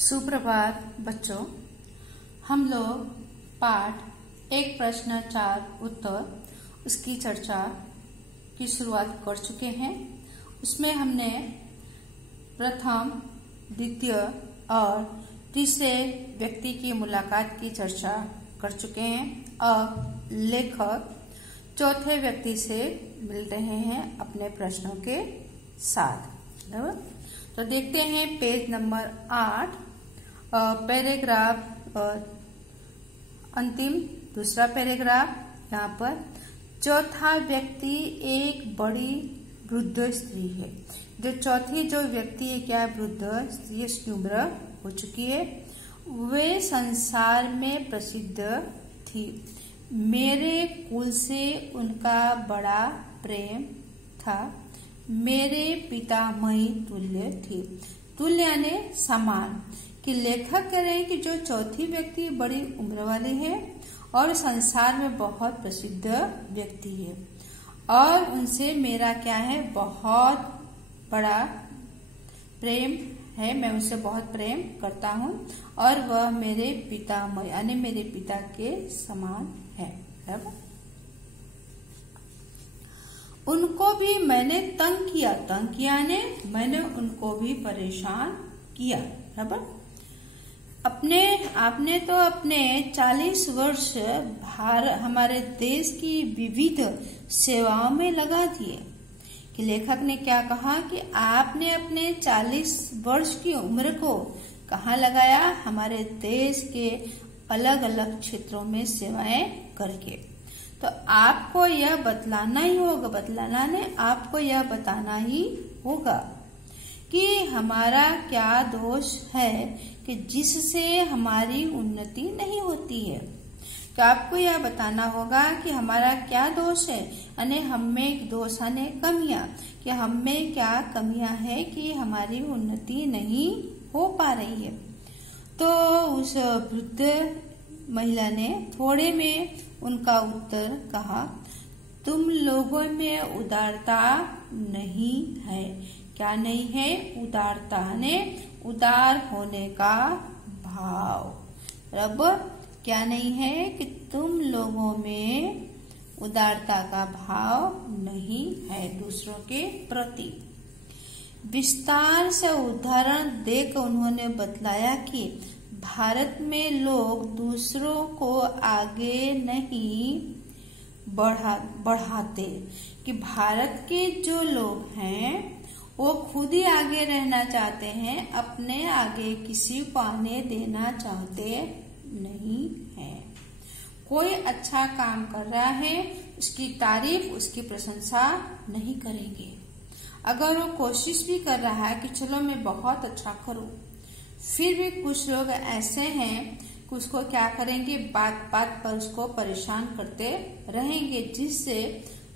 सुप्रभात बच्चों, हम लोग पाठ एक प्रश्न 4 उत्तर उसकी चर्चा की शुरुआत कर चुके हैं। उसमें हमने प्रथम, द्वितीय और तीसरे व्यक्ति की मुलाकात की चर्चा कर चुके हैं। अब लेखक चौथे व्यक्ति से मिल रहे हैं अपने प्रश्नों के साथ। तो देखते हैं पेज नंबर 8, पैराग्राफ अंतिम दूसरा पैराग्राफ। यहाँ पर चौथा व्यक्ति एक बड़ी वृद्ध स्त्री है। जो चौथी जो व्यक्ति है क्या वृद्ध स्त्री उम्र हो चुकी है। वे संसार में प्रसिद्ध थी। मेरे कुल से उनका बड़ा प्रेम था। मेरे पितामही तुल्य थी। तुल्य यानी समान। कि लेखक कह रहे हैं कि जो चौथी व्यक्ति बड़ी उम्र वाली है और संसार में बहुत प्रसिद्ध व्यक्ति है और उनसे मेरा क्या है, बहुत बड़ा प्रेम है। मैं उनसे बहुत प्रेम करता हूँ और वह मेरे पितामह यानी मेरे पिता के समान है। उनको भी मैंने तंग किया ने मैंने उनको भी परेशान किया। बराबर। आपने तो अपने 40 वर्ष हमारे देश की विविध सेवाओं में लगा दिए। कि लेखक ने क्या कहा कि आपने अपने 40 वर्ष की उम्र को कहाँ लगाया, हमारे देश के अलग अलग क्षेत्रों में सेवाएं करके। तो आपको यह बतलाना ने आपको यह बताना ही होगा कि हमारा क्या दोष है कि जिससे हमारी उन्नति नहीं होती है। तो आपको यह बताना होगा कि हमारा क्या दोष है, यानी हमें दोष यानी कमियां, कि हमें क्या कमियां है कि हमारी उन्नति नहीं हो पा रही है। तो उस वृद्ध महिला ने थोड़े में उनका उत्तर कहा, तुम लोगों में उदारता नहीं है। क्या नहीं है? उदारता ने उदार होने का भाव। बराबर। क्या नहीं है कि तुम लोगों में उदारता का भाव नहीं है दूसरों के प्रति। विस्तार से उदाहरण देकर उन्होंने बतलाया कि भारत में लोग दूसरों को आगे नहीं बढ़ाते। कि भारत के जो लोग हैं वो खुद ही आगे रहना चाहते हैं, अपने आगे किसी को आने देना चाहते नहीं है। कोई अच्छा काम कर रहा है उसकी तारीफ, उसकी प्रशंसा नहीं करेंगे। अगर वो कोशिश भी कर रहा है कि चलो मैं बहुत अच्छा करूं, फिर भी कुछ लोग ऐसे हैं कि उसको क्या करेंगे, बात बात पर उसको परेशान करते रहेंगे, जिससे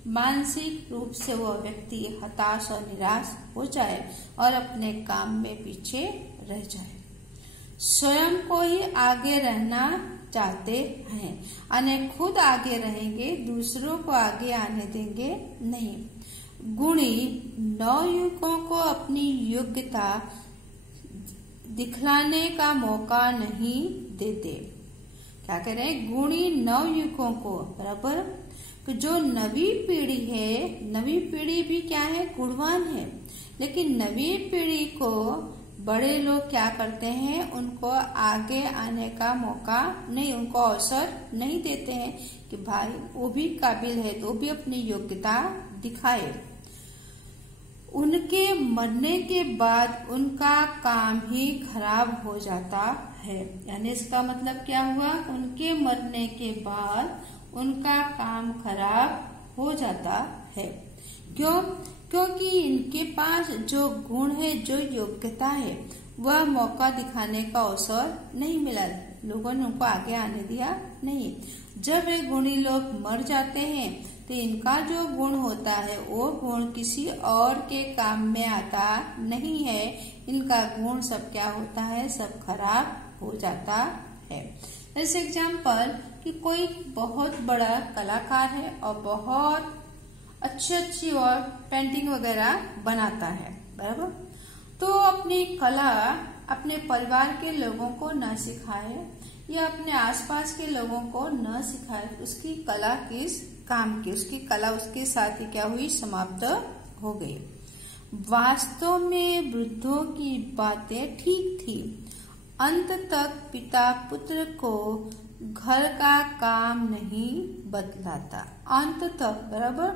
मानसिक रूप से वह व्यक्ति हताश और निराश हो जाए और अपने काम में पीछे रह जाए। स्वयं को ही आगे रहना चाहते हैं, यानी खुद आगे रहेंगे, दूसरों को आगे आने देंगे नहीं। गुणी नवयुवकों को अपनी योग्यता दिखलाने का मौका नहीं देते। क्या कह रहे हैं? गुणी नवयुवकों को। बराबर। तो जो नवी पीढ़ी है, नवी पीढ़ी भी क्या है, गुणवान है, लेकिन नवी पीढ़ी को बड़े लोग क्या करते हैं, उनको आगे आने का मौका नहीं, उनको अवसर नहीं देते हैं कि भाई वो भी काबिल है तो भी अपनी योग्यता दिखाए। उनके मरने के बाद उनका काम ही खराब हो जाता है। यानी इसका मतलब क्या हुआ, उनके मरने के बाद उनका काम खराब हो जाता है। क्यों? क्योंकि इनके पास जो गुण है, जो योग्यता है, वह मौका दिखाने का अवसर नहीं मिला। लोगों ने उनको आगे आने दिया नहीं। जब वे गुणी लोग मर जाते हैं तो इनका जो गुण होता है वो गुण किसी और के काम में आता नहीं है। इनका गुण सब क्या होता है, सब खराब हो जाता है। जैसे एग्जाम्पल कि कोई बहुत बड़ा कलाकार है और बहुत अच्छी और पेंटिंग वगैरह बनाता है। बराबर। तो अपनी कला अपने परिवार के लोगों को न सिखाए या अपने आसपास के लोगों को न सिखाए, उसकी कला किस काम की, उसकी कला उसके साथ ही क्या हुई, समाप्त हो गई। वास्तव में वृद्धों की बातें ठीक थी। अंत तक पिता पुत्र को घर का काम नहीं बतलाता। अंत तक, बराबर,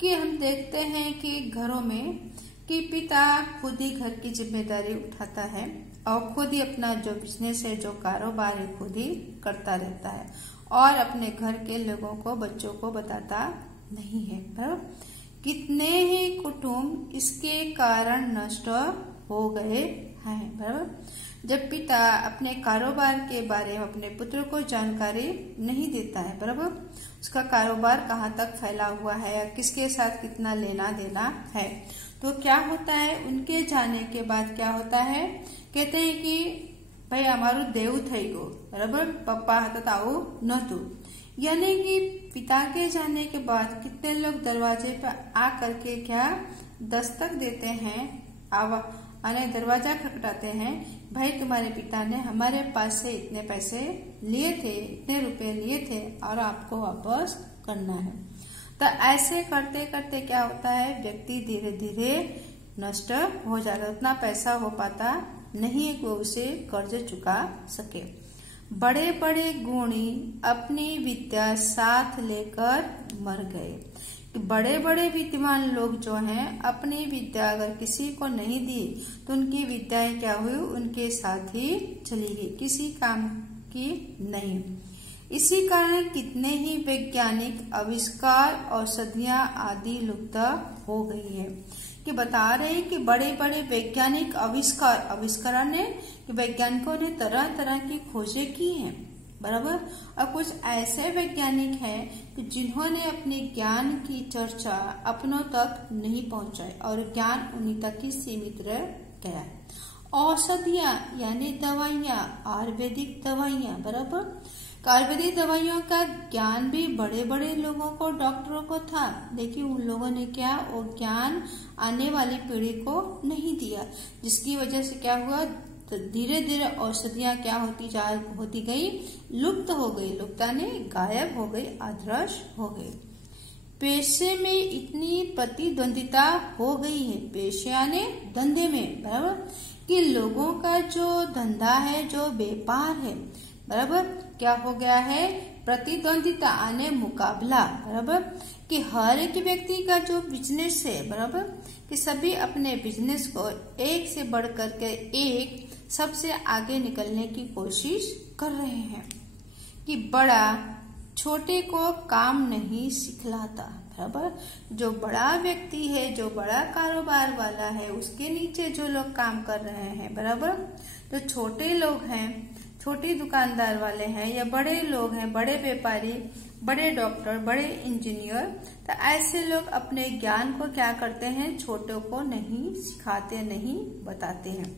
कि हम देखते हैं कि घरों में कि पिता खुद ही घर की जिम्मेदारी उठाता है और खुद ही अपना जो बिजनेस है, जो कारोबार है, खुद ही करता रहता है और अपने घर के लोगों को, बच्चों को बताता नहीं है। बराबर, कितने ही कुटुंब इसके कारण नष्ट हो गए हैं। बराबर, जब पिता अपने कारोबार के बारे में अपने पुत्र को जानकारी नहीं देता है, बराबर, उसका कारोबार कहाँ तक फैला हुआ है या किसके साथ कितना लेना देना है, तो क्या होता है, उनके जाने के बाद क्या होता है, कहते हैं कि भाई हमारू देव थई गो, बराबर, पप्पा हाथ आओ न तू, यानी कि पिता के जाने के बाद कितने लोग दरवाजे पर आ करके क्या दस्तक देते हैं, अने दरवाजा खटखटाते हैं, भाई तुम्हारे पिता ने हमारे पास से इतने पैसे लिए थे, इतने रुपए लिए थे और आपको वापस करना है। तो ऐसे करते करते क्या होता है, व्यक्ति धीरे धीरे नष्ट हो जाता है, उतना पैसा हो पाता नहीं है कि वो उसे कर्ज चुका सके। बड़े बड़े गुणी अपनी विद्या साथ लेकर मर गए। बड़े बड़े विद्वान लोग जो हैं अपनी विद्या अगर किसी को नहीं दी तो उनकी विद्याएं क्या हुई, उनके साथ ही चली गई, किसी काम की नहीं। इसी कारण कितने ही वैज्ञानिक आविष्कार, औषधियां आदि लुप्त हो गई है। कि बता रहे हैं कि बड़े बड़े वैज्ञानिक आविष्कार ने, वैज्ञानिकों ने तरह तरह की खोजें की हैं, बराबर, और कुछ ऐसे वैज्ञानिक हैं कि जिन्होंने अपने ज्ञान की चर्चा अपनों तक नहीं पहुंचाई और ज्ञान उन्हीं तक ही सीमित रह गया है। औषधियां यानी दवाइयां, आयुर्वेदिक दवाइयां, बराबर, आयुर्वेदिक दवाइयों का ज्ञान भी बड़े बड़े लोगों को, डॉक्टरों को था, लेकिन उन लोगों ने क्या, वो ज्ञान आने वाली पीढ़ी को नहीं दिया, जिसकी वजह से क्या हुआ, तो धीरे धीरे औषधियां क्या होती गई, लुप्त हो गई, लुप्ता ने गायब हो गई, अदृश्य हो गई। पेशे में इतनी प्रतिद्वंदिता हो गई है, पेशे यानी धंधे में, बराबर, कि लोगों का जो धंधा है, जो व्यापार है, बराबर, क्या हो गया है, प्रतिद्वंदिता आने मुकाबला, बराबर, कि हर एक व्यक्ति का जो बिजनेस है, बराबर, कि सभी अपने बिजनेस को एक से बढ़ करके एक सबसे आगे निकलने की कोशिश कर रहे हैं। कि बड़ा छोटे को काम नहीं सिखलाता, बराबर, जो बड़ा व्यक्ति है, जो बड़ा कारोबार वाला है, उसके नीचे जो लोग काम कर रहे हैं, बराबर, जो छोटे लोग हैं, छोटी दुकानदार वाले हैं या बड़े लोग हैं, बड़े व्यापारी, बड़े डॉक्टर, बड़े इंजीनियर, तो ऐसे लोग अपने ज्ञान को क्या करते हैं, छोटों को नहीं सिखाते, नहीं बताते हैं।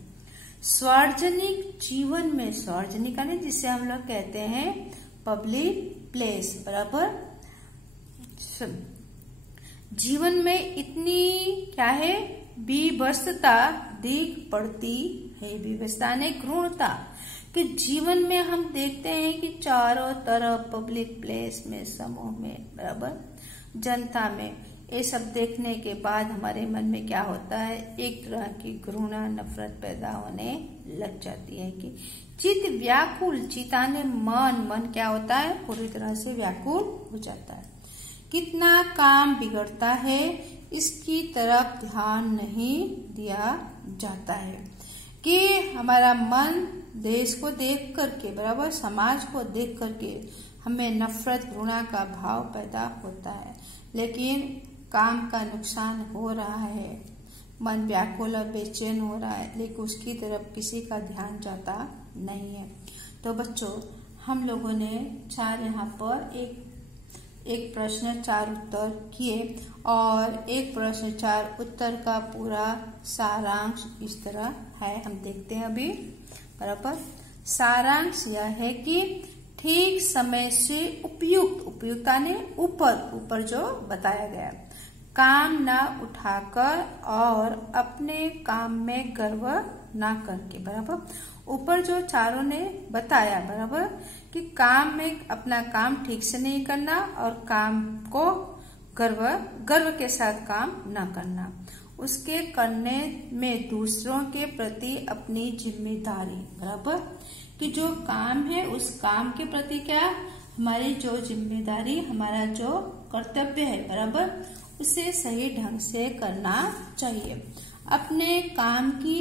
सार्वजनिक जीवन में, सार्वजनिक यानी जिसे हम लोग कहते हैं पब्लिक प्लेस, बराबर, जीवन में इतनी क्या है, विवशता दिख पड़ती है। विवशता ने क्रूरता, कि जीवन में हम देखते हैं कि चारों तरफ पब्लिक प्लेस में, समूह में, बराबर, जनता में, ये सब देखने के बाद हमारे मन में क्या होता है, एक तरह की घृणा, नफरत पैदा होने लग जाती है। कि चित्त व्याकुल, चिताने मन क्या होता है, पूरी तरह से व्याकुल हो जाता है। कितना काम बिगड़ता है, इसकी तरफ ध्यान नहीं दिया जाता है। कि हमारा मन देश को देख करके, बराबर, समाज को देख करके हमें नफरत, घृणा का भाव पैदा होता है, लेकिन काम का नुकसान हो रहा है, मन व्याकुल और बेचैन हो रहा है, लेकिन उसकी तरफ किसी का ध्यान जाता नहीं है। तो बच्चों, हम लोगों ने चार यहाँ पर एक प्रश्न 4 उत्तर किए और एक प्रश्न 4 उत्तर का पूरा सारांश इस तरह है, हम देखते हैं अभी, बराबर। सारांश यह है कि ठीक समय से उपयुक्ता ने ऊपर जो बताया गया, काम ना उठाकर और अपने काम में गर्व ना करके। बराबर, ऊपर जो चारों ने बताया बराबर कि काम में अपना काम ठीक से नहीं करना और काम को गर्व के साथ काम ना करना, उसके करने में दूसरों के प्रति अपनी जिम्मेदारी। बराबर कि जो काम है उस काम के प्रति क्या हमारी जो जिम्मेदारी, हमारा जो कर्तव्य है बराबर, उसे सही ढंग से करना चाहिए। अपने काम की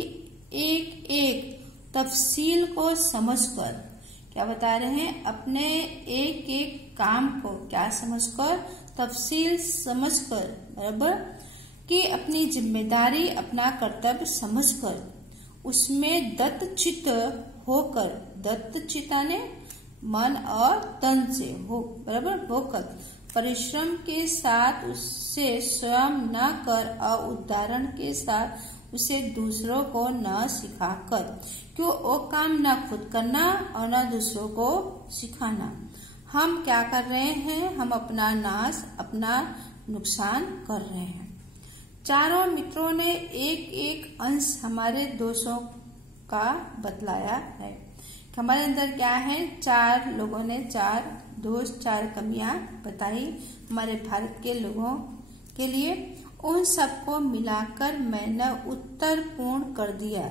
एक एक तफसील को समझकर, क्या बता रहे हैं, अपने एक एक काम को क्या समझकर, तफसील समझकर बराबर कि अपनी जिम्मेदारी, अपना कर्तव्य समझकर उसमें दत्तचित्त होकर, दत्तचित्ता ने मन और तन से हो बराबर होकर परिश्रम के साथ उसे स्वयं न कर और उदाहरण के साथ उसे दूसरों को न सिखाकर, क्यों वो काम न खुद करना और न दूसरों को सिखाना। हम क्या कर रहे हैं, हम अपना नाश, अपना नुकसान कर रहे हैं। चारों मित्रों ने एक एक अंश हमारे दोषों का बतलाया है। हमारे अंदर क्या है, चार लोगों ने चार दोष, चार कमियां बताई हमारे भारत के लोगों के लिए। उन सबको मिलाकर मैंने उत्तर पूर्ण कर दिया।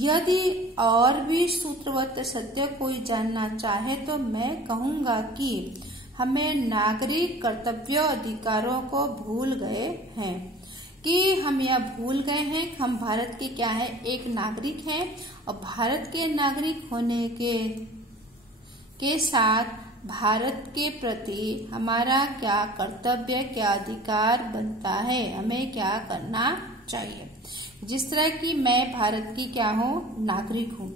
यदि और भी सूत्रवत सत्य कोई जानना चाहे तो मैं कहूंगा कि हमें नागरिक कर्तव्यों अधिकारों को भूल गए हैं, कि हम यह भूल गए हैं कि हम भारत के क्या है, एक नागरिक हैं और भारत के नागरिक होने के साथ भारत के प्रति हमारा क्या कर्तव्य, क्या अधिकार बनता है, हमें क्या करना चाहिए। जिस तरह की मैं भारत की क्या हूँ, नागरिक हूँ,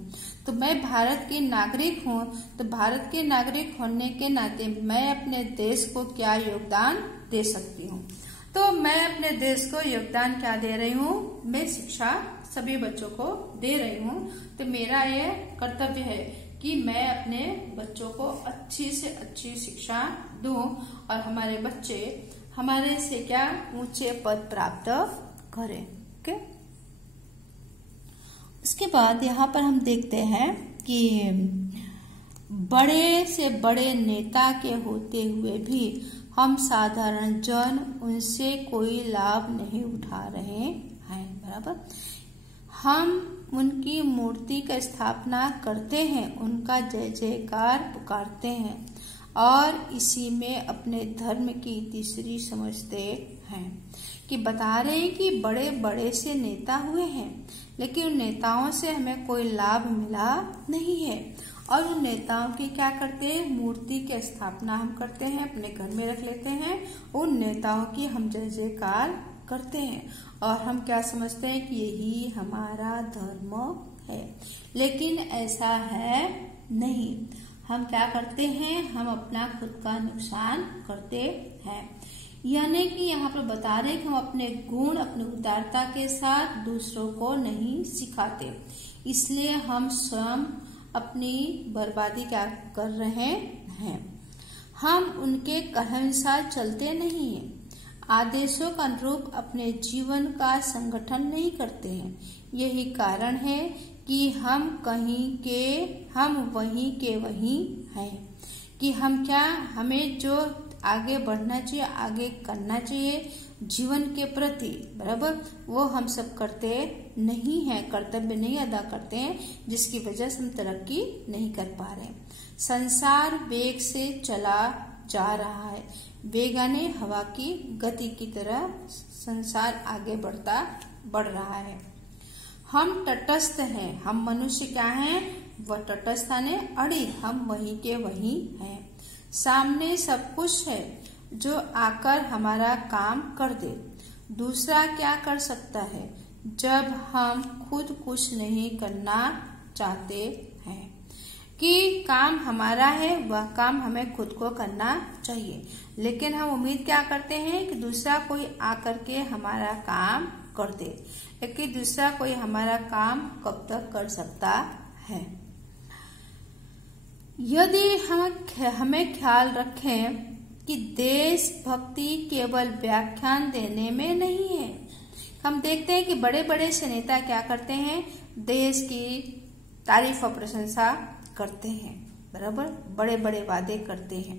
तो मैं भारत की नागरिक हूँ, तो भारत के नागरिक होने के नाते मैं अपने देश को क्या योगदान दे सकती हूँ। तो मैं अपने देश को योगदान क्या दे रही हूँ, मैं शिक्षा सभी बच्चों को दे रही हूँ। तो मेरा यह कर्तव्य है कि मैं अपने बच्चों को अच्छी से अच्छी शिक्षा दूं और हमारे बच्चे हमारे से क्या ऊंचे पद प्राप्त करें। ओके, इसके बाद यहाँ पर हम देखते हैं कि बड़े से बड़े नेता के होते हुए भी हम साधारण जन उनसे कोई लाभ नहीं उठा रहे हैं। बराबर, हम उनकी मूर्ति का स्थापना करते हैं, उनका जय जयकार पुकारते हैं और इसी में अपने धर्म की तीसरी समझते हैं। कि बता रहे हैं कि बड़े बड़े से नेता हुए हैं, लेकिन उन नेताओं से हमें कोई लाभ मिला नहीं है और उन नेताओं की क्या करते हैं, मूर्ति की स्थापना हम करते हैं, अपने घर में रख लेते हैं, उन नेताओं की हम जय जयकार करते हैं और हम क्या समझते हैं कि यही हमारा धर्म है। लेकिन ऐसा है नहीं। हम क्या करते हैं, हम अपना खुद का नुकसान करते हैं। यानी कि यहाँ पर बता रहे कि हम अपने गुण, अपनी उदारता के साथ दूसरों को नहीं सिखाते, इसलिए हम स्वयं अपनी बर्बादी क्या कर रहे हैं। हम उनके कहनुसार चलते नहीं हैं, आदेशों के अनुरूप अपने जीवन का संगठन नहीं करते हैं। यही कारण है कि हम कहीं के हम वहीं के वहीं हैं। कि हम क्या, हमें जो आगे बढ़ना चाहिए, आगे करना चाहिए जीवन के प्रति बराबर, वो हम सब करते नहीं हैं, कर्तव्य नहीं अदा करते हैं, जिसकी वजह से हम तरक्की नहीं कर पा रहे। संसार वेग से चला जा रहा है, वेगाने हवा की गति की तरह संसार आगे बढ़ रहा है। हम तटस्थ हैं, हम मनुष्य क्या हैं, वह तटस्थ ने अड़ी, हम वहीं के वहीं हैं। सामने सब कुछ है जो आकर हमारा काम कर दे। दूसरा क्या कर सकता है जब हम खुद कुछ नहीं करना चाहते हैं। कि काम हमारा है, वह काम हमें खुद को करना चाहिए, लेकिन हम उम्मीद क्या करते हैं कि दूसरा कोई आकर के हमारा काम कर दे। लेकिन दूसरा कोई हमारा काम कब तक कर सकता है। यदि हमें ख्याल रखें कि देशभक्ति केवल व्याख्यान देने में नहीं है। हम देखते हैं कि बड़े बड़े से नेता क्या करते हैं, देश की तारीफ और प्रशंसा करते हैं, बराबर, बड़े बड़े वादे करते हैं,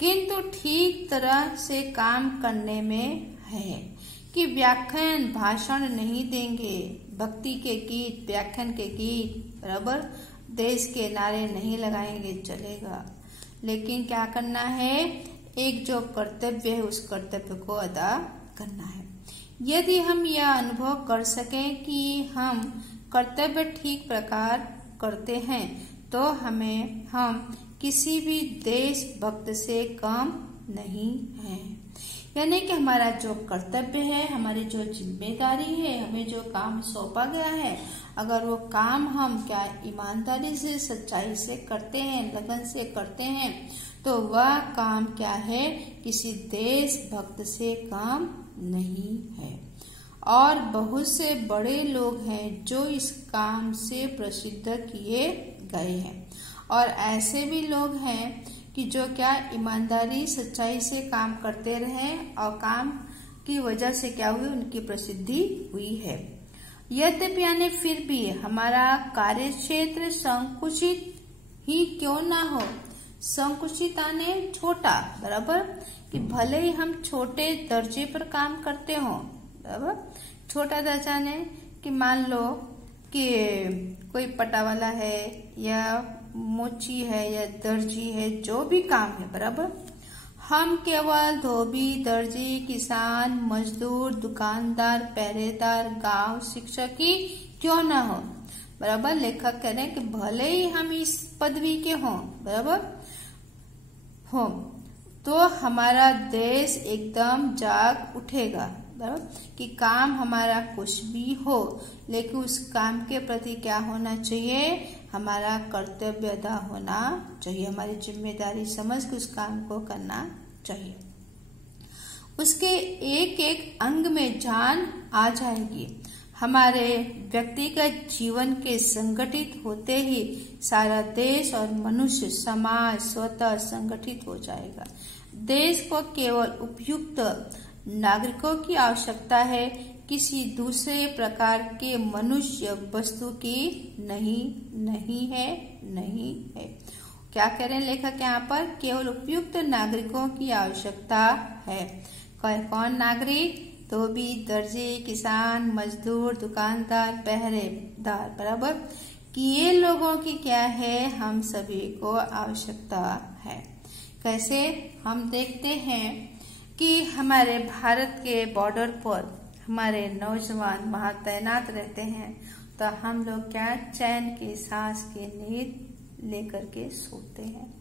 किंतु ठीक तरह से काम करने में है कि व्याख्यान भाषण नहीं देंगे, भक्ति के गीत, व्याख्यान के गीत, बराबर, देश के नारे नहीं लगाएंगे, चलेगा, लेकिन क्या करना है, एक जो कर्तव्य है उस कर्तव्य को अदा करना है। यदि हम यह अनुभव कर सकें कि हम कर्तव्य ठीक प्रकार करते हैं तो हम किसी भी देशभक्त से कम नहीं हैं। यानी कि हमारा जो कर्तव्य है, हमारी जो जिम्मेदारी है, हमें जो काम सौंपा गया है, अगर वो काम हम क्या ईमानदारी से, सच्चाई से करते हैं, लगन से करते हैं, तो वह काम क्या है, किसी देशभक्त से कम नहीं है। और बहुत से बड़े लोग हैं जो इस काम से प्रसिद्ध किए गए हैं, और ऐसे भी लोग हैं कि जो क्या ईमानदारी, सच्चाई से काम करते रहे और काम की वजह से क्या हुई, उनकी प्रसिद्धि हुई है। यद्यपि यानी फिर भी हमारा कार्य क्षेत्र संकुचित ही क्यों ना हो, संकुचित आने छोटा, बराबर, कि भले ही हम छोटे दर्जे पर काम करते हो, बराबर, छोटा दर्जा ने कि मान लो कि कोई पटावाला है या मोची है या दर्जी है, जो भी काम है, बराबर, हम केवल धोबी, दर्जी, किसान, मजदूर, दुकानदार, पहरेदार, गांव शिक्षक ही क्यों ना हो, बराबर, लेखक कह रहे हैं कि भले ही हम इस पदवी के हों, बराबर, हो तो हमारा देश एकदम जाग उठेगा, बराबर, कि काम हमारा कुछ भी हो, लेकिन उस काम के प्रति क्या होना चाहिए, हमारा कर्तव्य अदा होना चाहिए, हमारी जिम्मेदारी समझ के उस काम को करना चाहिए। उसके एक एक अंग में जान आ जाएगी। हमारे व्यक्तिगत जीवन के संगठित होते ही सारा देश और मनुष्य समाज स्वतः संगठित हो जाएगा। देश को केवल उपयुक्त नागरिकों की आवश्यकता है, किसी दूसरे प्रकार के मनुष्य वस्तु की नहीं है। क्या कह रहे हैं लेखक यहाँ पर, केवल उपयुक्त नागरिकों की आवश्यकता है। कौन नागरिक, धोबी, दर्जी, किसान, मजदूर, दुकानदार, पहरेदार, बराबर, कि ये लोगों की क्या है, हम सभी को आवश्यकता है। कैसे, हम देखते हैं कि हमारे भारत के बॉर्डर पर हमारे नौजवान वहां तैनात रहते हैं, तो हम लोग क्या चैन की सांस की नींद लेकर के सोते हैं।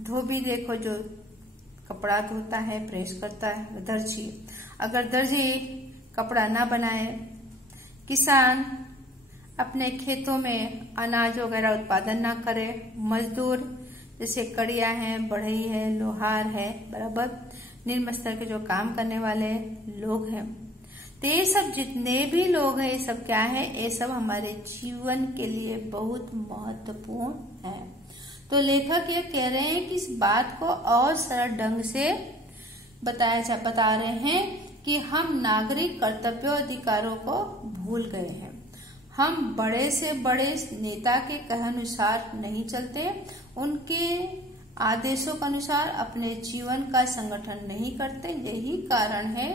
धोबी देखो जो कपड़ा धोता है, प्रेस करता है, दर्जी, अगर दर्जी कपड़ा ना बनाए, किसान अपने खेतों में अनाज वगैरह उत्पादन ना करे, मजदूर जैसे कड़िया है, बढ़ई है, लोहार है, बराबर, निम्न स्तर के जो काम करने वाले लोग हैं, तो ये सब जितने भी लोग हैं, ये सब क्या है, ये सब हमारे जीवन के लिए बहुत महत्वपूर्ण है। तो लेखक ये कह रहे हैं कि इस बात को और सरल ढंग से बता रहे हैं कि हम नागरिक कर्तव्यों अधिकारों को भूल गए हैं। हम बड़े से बड़े नेता के कहानुसार नहीं चलते, उनके आदेशों के अनुसार अपने जीवन का संगठन नहीं करते। यही कारण है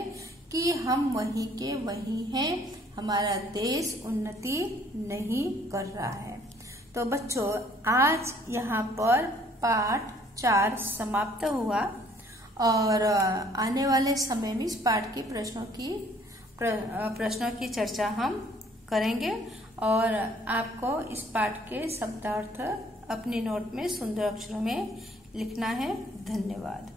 कि हम वहीं के वहीं हैं, हमारा देश उन्नति नहीं कर रहा है। तो बच्चों, आज यहाँ पर पाठ 4 समाप्त हुआ और आने वाले समय में इस पाठ के प्रश्नों की चर्चा हम करेंगे और आपको इस पाठ के शब्दार्थ अपनी नोट में सुंदर अक्षरों में लिखना है। धन्यवाद।